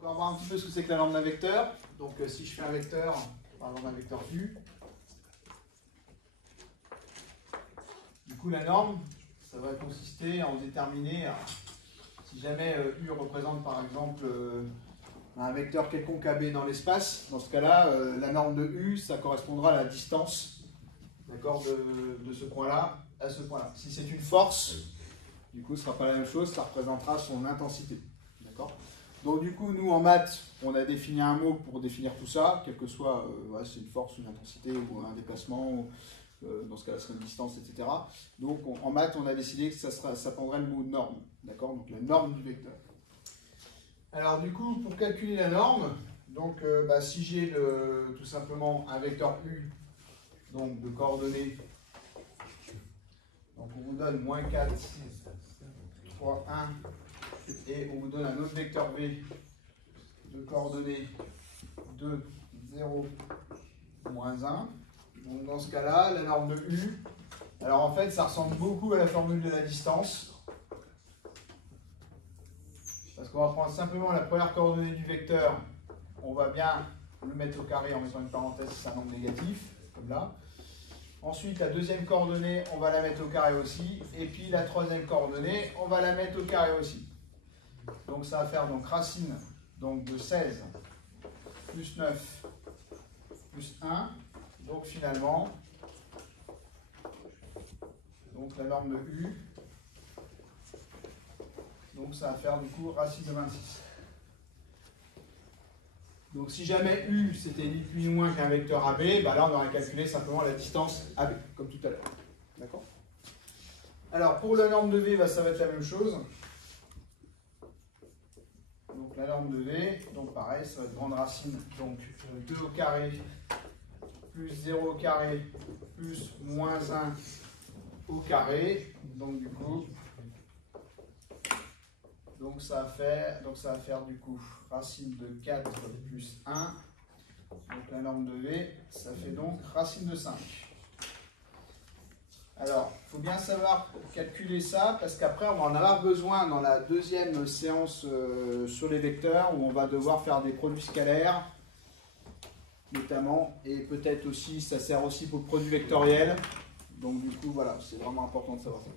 On va voir un petit peu ce que c'est que la norme d'un vecteur. Donc si je fais un vecteur, par exemple un vecteur U, du coup la norme, ça va consister à en déterminer, si jamais U représente par exemple un vecteur quelconque AB dans l'espace, dans ce cas-là, la norme de U, ça correspondra à la distance, d'accord, de ce point-là à ce point-là. Si c'est une force, du coup ce ne sera pas la même chose, ça représentera son intensité. D'accord. Donc du coup, nous en maths, on a défini un mot pour définir tout ça, quel que soit, ouais, c'est une force, une intensité ou un déplacement, ou, dans ce cas-là, ce serait une distance, etc. Donc en maths, on a décidé que ça prendrait le mot norme, d'accord, donc la norme du vecteur. Alors du coup, pour calculer la norme, donc si j'ai tout simplement un vecteur U, donc de coordonnées, donc on vous donne moins 4, 3, 1, et on vous donne un autre vecteur V de coordonnées 2, 0, moins 1. Donc dans ce cas-là, la norme de U, alors en fait ça ressemble beaucoup à la formule de la distance. Parce qu'on va prendre simplement la première coordonnée du vecteur, on va bien le mettre au carré en mettant une parenthèse si c'est un nombre négatif, comme là. Ensuite, la deuxième coordonnée, on va la mettre au carré aussi. Et puis la troisième coordonnée, on va la mettre au carré aussi. Donc ça va faire donc racine donc, de 16 plus 9 plus 1. Donc finalement, donc la norme de U, donc ça va faire du coup racine de 26. Donc si jamais U c'était ni plus ni moins qu'un vecteur AB, bah là on aurait calculé simplement la distance AB, comme tout à l'heure. D'accord? Alors pour la norme de V, ça va être la même chose. Donc la norme de V, donc pareil, ça va être grande racine, donc 2 au carré plus 0 au carré plus moins 1 au carré. Donc du coup, donc ça va faire du coup racine de 4 plus 1. Donc la norme de V, ça fait donc racine de 5. Alors, il faut bien savoir calculer ça parce qu'après, on va en avoir besoin dans la deuxième séance sur les vecteurs où on va devoir faire des produits scalaires, notamment, et peut-être aussi, ça sert aussi pour le produit vectoriel. Donc du coup, voilà, c'est vraiment important de savoir ça.